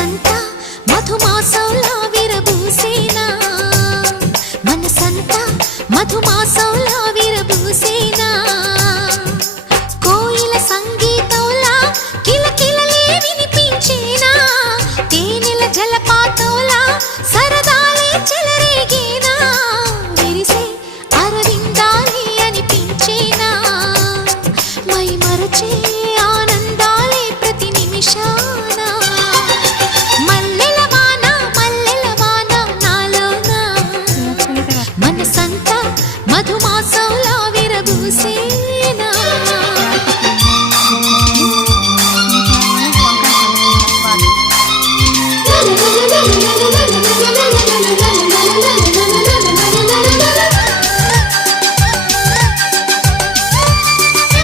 మనసంతా మధుమాసంలా విరబూసేనా మనసంతా మధుమాసంలా విరబూసేనా కోయిల సంగీతంలా కిలకిలలే వినిపించేనా తేనెల జలపాతంలా సరదాలే చెలరేగేనా విరిసే అరవిందాలి అనిపించేనా మై మరచే మధుమాసౌలా విరవి